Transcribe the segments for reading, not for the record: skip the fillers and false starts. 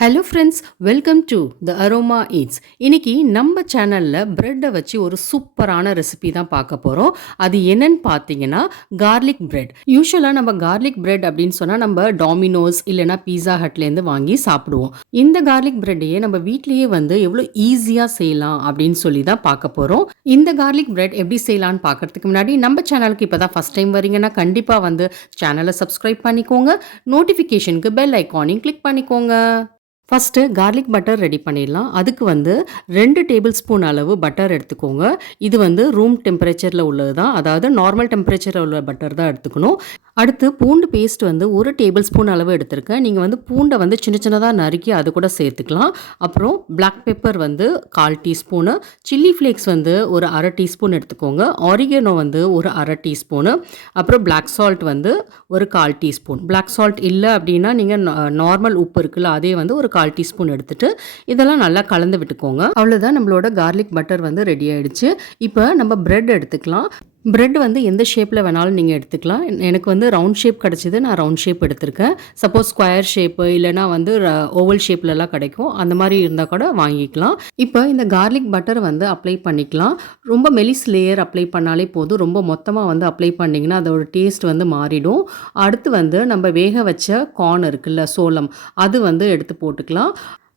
Hello friends, welcome to the aroma eats. இன்னைக்கு நம்ம சேனலில் ப்ரெட்டை வச்சு ஒரு சூப்பரான ரெசிபி தான் பார்க்க போகிறோம். அது என்னன்னு பார்த்தீங்கன்னா கார்லிக் பிரெட். யூஸ்வலாக நம்ம கார்லிக் பிரெட் அப்படின்னு சொன்னால் நம்ம டாமினோஸ் இல்லைனா பீஸா ஹட்லேருந்து வாங்கி சாப்பிடுவோம். இந்த கார்லிக் பிரெட்டையே நம்ம வீட்லேயே வந்து எவ்வளோ ஈஸியாக செய்யலாம் அப்படின்னு சொல்லி தான் பார்க்க போகிறோம். இந்த கார்லிக் பிரெட் எப்படி செய்யலான்னு பார்க்கறதுக்கு முன்னாடி நம்ம சேனலுக்கு இப்போ தான் ஃபஸ்ட் டைம் வரீங்கன்னா கண்டிப்பாக வந்து சேனலை சப்ஸ்கிரைப் பண்ணிக்கோங்க. நோட்டிஃபிகேஷனுக்கு பெல் ஐக்கானையும் கிளிக் பண்ணிக்கோங்க. ஃபஸ்ட்டு கார்லிக் பட்டர் ரெடி பண்ணிடலாம். அதுக்கு வந்து 2 டேபிள் ஸ்பூன் அளவு பட்டர் எடுத்துக்கோங்க. இது வந்து ரூம் டெம்பரேச்சரில் உள்ளது தான், அதாவது நார்மல் டெம்பரேச்சரில் உள்ள பட்டர் தான் எடுத்துக்கணும். அடுத்து பூண்டு பேஸ்ட் வந்து 1 டேபிள் ஸ்பூன் அளவு எடுத்திருக்கேன். நீங்கள் வந்து பூண்டை வந்து சின்ன சின்னதாக நறுக்கி அது கூட சேர்த்துக்கலாம். அப்புறம் பிளாக் பெப்பர் வந்து 1/4 டீஸ்பூனு, சில்லி ஃப்ளேக்ஸ் வந்து ஒரு 1/2 டீஸ்பூன் எடுத்துக்கோங்க, ஆரிகனோ வந்து ஒரு 1/2 டீஸ்பூனு, அப்புறம் பிளாக் சால்ட் வந்து ஒரு 1/4 டீஸ்பூன். பிளாக் சால்ட் இல்லை அப்படின்னா நீங்கள் நார்மல் உப்பு இருக்குல்ல, அதே வந்து ஒரு 1/4 டீஸ்பூன் எடுத்துட்டு இதெல்லாம் நல்லா கலந்து விட்டுக்கோங்க. அவ்வளோதான், நம்மளோட கார்லிக் பட்டர் வந்து ரெடி ஆயிடுச்சு. இப்போ நம்ம பிரெட் எடுத்துக்கலாம். பிரெட் வந்து எந்த ஷேப்பில் வேணாலும் நீங்கள் எடுத்துக்கலாம். எனக்கு வந்து ரவுண்ட் ஷேப் கிடச்சிது, நான் ரவுண்ட் ஷேப் எடுத்திருக்கேன். சப்போஸ் ஸ்கொயர் ஷேப்பு இல்லைனா வந்து ஓவல் ஷேப்லலாம் கிடைக்கும், அந்த மாதிரி இருந்தால் கூட வாங்கிக்கலாம். இப்போ இந்த கார்லிக் பட்டர் வந்து அப்ளை பண்ணிக்கலாம். ரொம்ப மெலிஸ் லேயர் அப்ளை பண்ணாலே போதும். ரொம்ப மொத்தமாக வந்து அப்ளை பண்ணிங்கன்னா அதோட டேஸ்ட் வந்து மாறிடும். அடுத்து வந்து நம்ம வேக வச்ச கார்ன் இருக்குல்ல, சோளம், அது வந்து எடுத்து போட்டுக்கலாம்.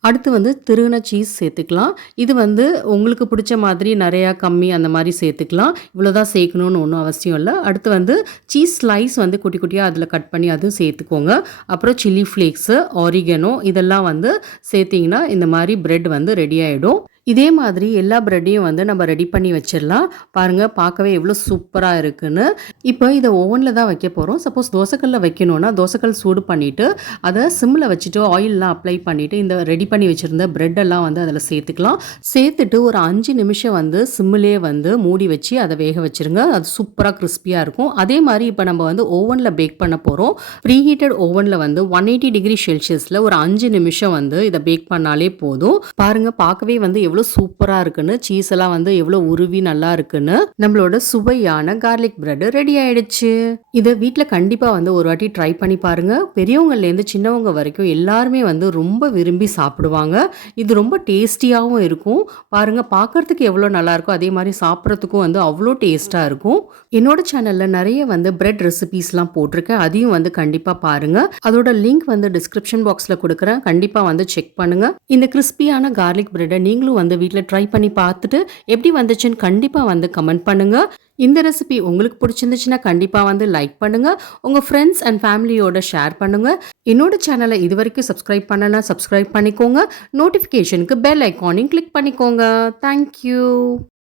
அடுத்து வந்து திருகின சீஸ் சேர்த்துக்கலாம். இது வந்து உங்களுக்கு பிடிச்ச மாதிரி நிறையா கம்மி அந்த மாதிரி சேர்த்துக்கலாம். இவ்வளோதான் சேர்க்கணுன்னு ஒன்றும் அவசியம் இல்லை. அடுத்து வந்து சீஸ் ஸ்லைஸ் வந்து குட்டி குட்டியாக அதில் கட் பண்ணி அதுவும் சேர்த்துக்கோங்க. அப்புறம் சில்லி ஃப்ளேக்ஸு, ஆரிகனோ இதெல்லாம் வந்து சேர்த்திங்கன்னா இந்த மாதிரி பிரெட் வந்து ரெடி ஆகிடும். இதே மாதிரி எல்லா ப்ரெட்டையும் வந்து நம்ம ரெடி பண்ணி வச்சிடலாம். பாருங்கள், பார்க்கவே எவ்வளோ சூப்பராக இருக்குன்னு. இப்போ இதை ஓவனில் தான் வைக்க போகிறோம். சப்போஸ் தோசைக்கல்லில் வைக்கணுன்னா தோசைக்கல் சூடு பண்ணிவிட்டு அதை சிம்மில் வச்சுட்டு ஆயிலெலாம் அப்ளை பண்ணிவிட்டு இந்த ரெடி பண்ணி வச்சுருந்த ப்ரெட்டெல்லாம் வந்து அதில் சேர்த்துக்கலாம். சேர்த்துட்டு ஒரு 5 நிமிஷம் வந்து சிம்மிலே வந்து மூடி வச்சு அதை வேக வச்சுருங்க. அது சூப்பராக கிறிஸ்பியாக இருக்கும். அதே மாதிரி இப்போ நம்ம வந்து ஓவனில் பேக் பண்ண போகிறோம். ப்ரீஹீட்டட் ஓவனில் வந்து 180 டிகிரி செல்சியஸில் ஒரு 5 நிமிஷம் வந்து இதை பேக் பண்ணாலே போதும். பாருங்கள், பார்க்கவே வந்து எவ்வளோ சூப்பராக இருக்குன்னு, சீஸ் எல்லாம் வந்து எவ்வளோ உருவி நல்லா இருக்குன்னு. நம்மளோட சுவையான கார்லிக் பிரெட் ரெடி ஆயிடுச்சு. இதை வீட்டில் கண்டிப்பாக வந்து ஒரு வாட்டி ட்ரை பண்ணி பாருங்க. பெரியவங்கலேருந்து சின்னவங்க வரைக்கும் எல்லாருமே வந்து ரொம்ப விரும்பி சாப்பிடுவாங்க. இது ரொம்ப டேஸ்டியாகவும் இருக்கும். பாருங்க, பார்க்கறதுக்கு எவ்வளோ நல்லா இருக்கும், அதே மாதிரி சாப்பிட்றதுக்கும் வந்து அவ்வளோ டேஸ்ட்டாக இருக்கும். என்னோட சேனலில் நிறைய வந்து பிரெட் ரெசிபீஸ்லாம் போட்டிருக்கேன், அதையும் வந்து கண்டிப்பாக பாருங்க. அதோட லிங்க் வந்து டிஸ்கிரிப்ஷன் பாக்ஸில் கொடுக்குறேன், கண்டிப்பாக வந்து செக் பண்ணுங்க. இந்த கிறிஸ்பியான கார்லிக் பிரெட்டை நீங்களும் வந்து வீட்டில் ட்ரை பண்ணி பார்த்துட்டு எப்படி வந்துச்சுன்னு கண்டிப்பாக வந்து கமெண்ட் பண்ணுங்க. இந்த ரெசிபி உங்களுக்கு பிடிச்சிருந்துச்சுன்னா கண்டிப்பாக வந்து லைக் பண்ணுங்க, உங்கள் ஃப்ரெண்ட்ஸ் அண்ட் ஃபேமிலியோட ஷேர் பண்ணுங்க. என்னோட சேனலை இது வரைக்கும் சப்ஸ்கிரைப் பண்ணனா சப்ஸ்கிரைப் பண்ணிக்கோங்க. நோட்டிஃபிகேஷனுக்கு பெல் ஐக்கானையும் கிளிக் பண்ணிக்கோங்க. தேங்க்யூ.